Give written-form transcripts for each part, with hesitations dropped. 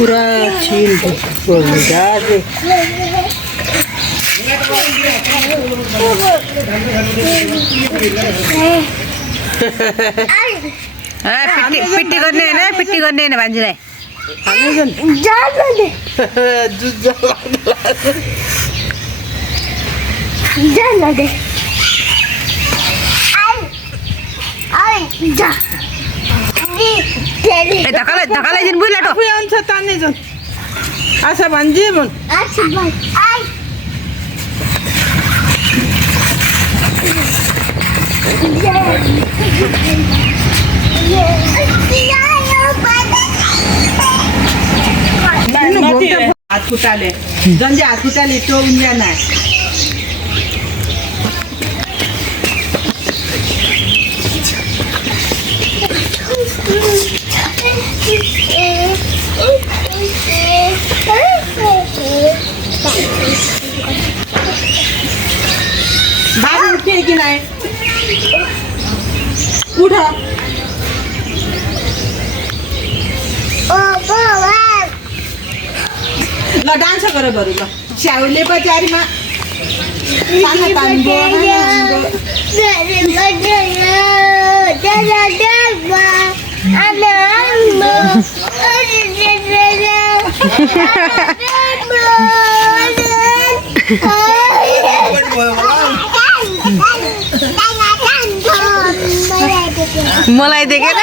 पुरा छिल जाडे पिट्टी गर्ने होइन पिट्टी गर्ने होइन भान्जीलाई धकालाई दिन बुझ्ला आउँछ तान्ने जाउँ आशा भन्जी भन् हात खुट्टाले जन्जे हात खुट्टाले त्यो उन्जाना बाबु उठे कि नाही उठ ल डान्स गर बरु ल स्याउले पचारीमा सानो तान्बो मलाई देखेर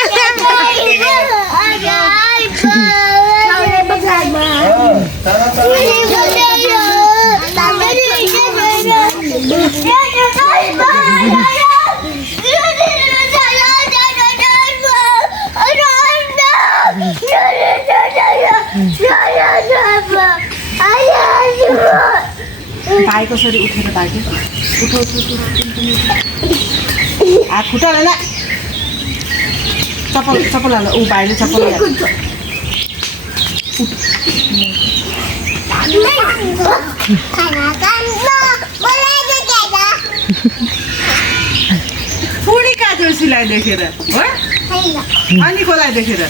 भाइ कसरी उठेर भाग्यो उठ हात खुट्टा ल चप्पल चप्पल हाल ऊ भाइले चप्पल फुडी काट्यो सिलाइ देखेर हो अनि कसलाई देखेर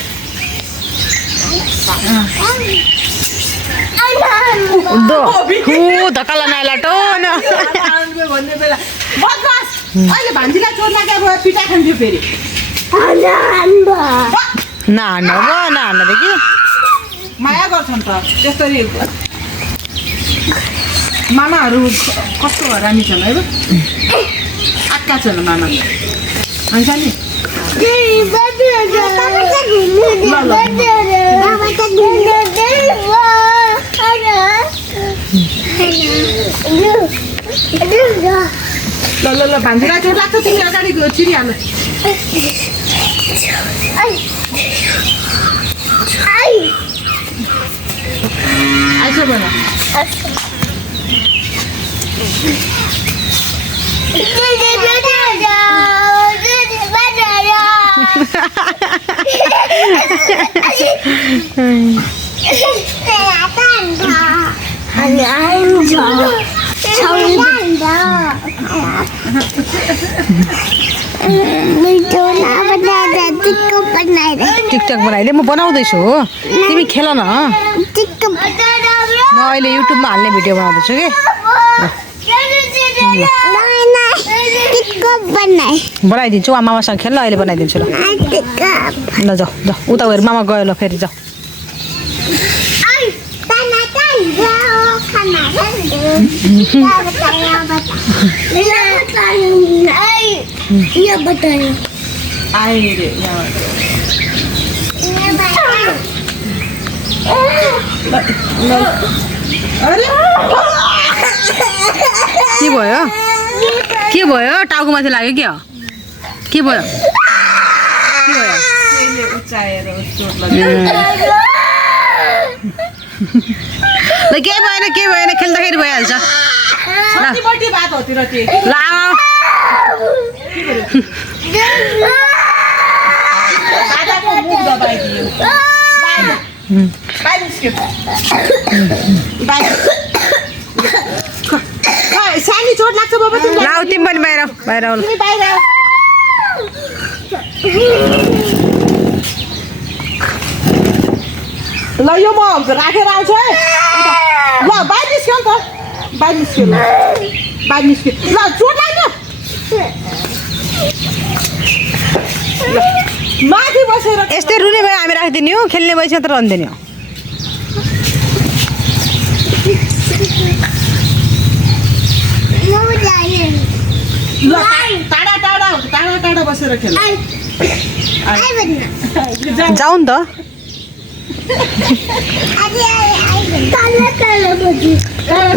धकाला नालाटो भन्ने बेला बदमास अहिले भान्जीलाई चोर लाग्यो पिटा खान्थ्यो फेरि नान कि माया गर्छन् त त्यसरी मामाहरू कस्तो हरामी छन् है आक्का छन् मामा हुन्छ नि ल ल ल भान्जीलाई चोट लाग्छ तिमी अगाडि छिरिहाल्नु आइस भन टिकटक बनाइदिए म बनाउँदैछु हो तिमी खेल न म अहिले युट्युबमा हाल्ने भिडियो बनाउँदैछु कि बनाइदिन्छु आमामासँग खेल्न अहिले बनाइदिन्छु ल ल जाऊ जाऊ उता गएर मामा गयो ल फेरि जाऊ के भयो टाउको माथि लाग्यो क्या के भयो ल केही भएन खेल्दाखेरि भइहाल्छ सानी चोट लाग्छ बाबा तिमीलाई लाउ तिमी पनि बाहिर आउनु ल ल यो म राखेर आउँछु है ल बाहिर निस्क्यो नि त बाहिर निस्क्यो ल बाहिर निस्क्यो ल चोट लाग्यो माथि बसेर यस्तै रुने भए हामी राखिदिने हो खेल्ने भएपछि मात्र रहँदैन हो ल टाढा टाढा टाढा टाढा बसेर खेल जाउँ नि त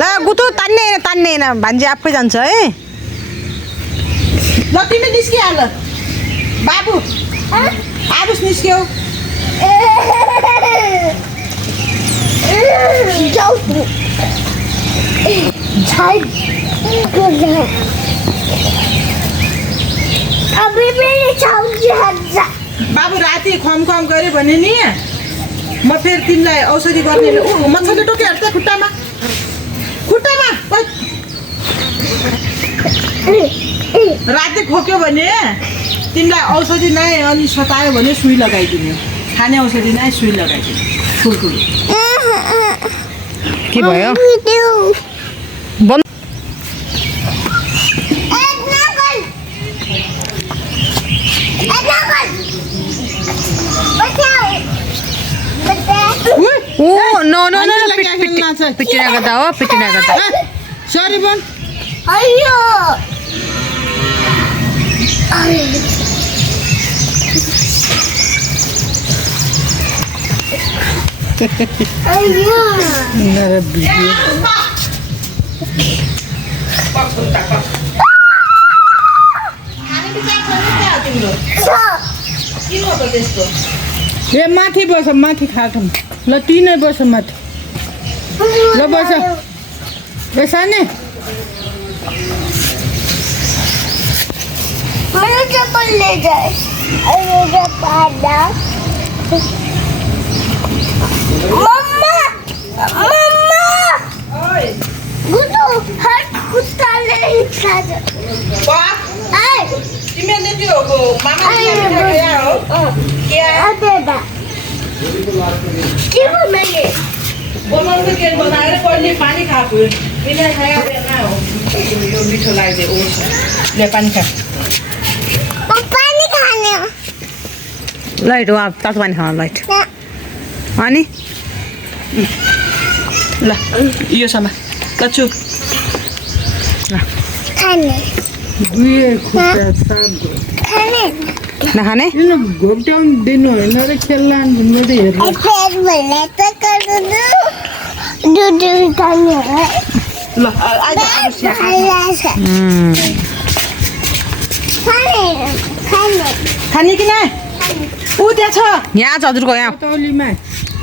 ल गुतु तान्ने तान्ने भान्जी आफै जान्छ है ल तिमी निस्किहाल बाबु आरुस निस्क्यौ बाबु राति खम खम गऱ्यो भने नि म फेरि तिमीलाई औषधि गर्ने मच्छरले टोकिहाल्छ खुट्टामा खुट्टामा राति खोक्यो भने तिमीलाई औषधि नै अनि सतायो भने सुई लगाइदिने खाने औषधि नै सुई लगाइदिने ठुल्ठुलो के भयो बन्द ओ नो नो नो पिटिना गर्दा हो पिटिना गर्दा सरी बन अयो ए माथि बस माथि खाटौँ ल तिनै बस माथि ल बस बसाने मेरो चप्पल ले जाए अरे पादा मम्मा मम्मा ओए गुटो हट कुत्ताले खान्छ बा आइ तिमीले त्यो मामा क्या हो क्या अबेबा के बनाए बनाउनु के बनाएर पहिले पानी खाएको बिना खाया बेला हो यो मिठो लाग्दै ओस ले पानी खा पानी खाने लाइट हो अब तातो पानी खान लाइट अनि ल यो समा लच्छु खाने दुई खुट्टा सात खाने नखाने किन घोप्ट्याउनु दिनु होइन र खेल्ला भन्दै हेर्नु फेर बोले त गर्नु दुध खाने ल आज खाने कि नै ऊ त्यहाँ छ यहाँ छ हजुरको यहाँ तौलीमा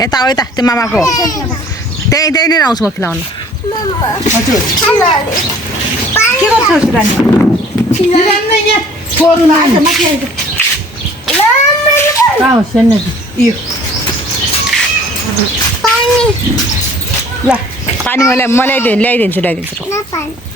यता हो यता त्यो मामाको त्यही त्यही नै आउँछु म खिलाउनु हजुर के गर्छ रानी रानी यहाँ छोड्नु आज माथि आइज कहाँ हो सेन्ने यो ल पानी मैले ल्याइदिन्छु ल्याइदिन्छु पानी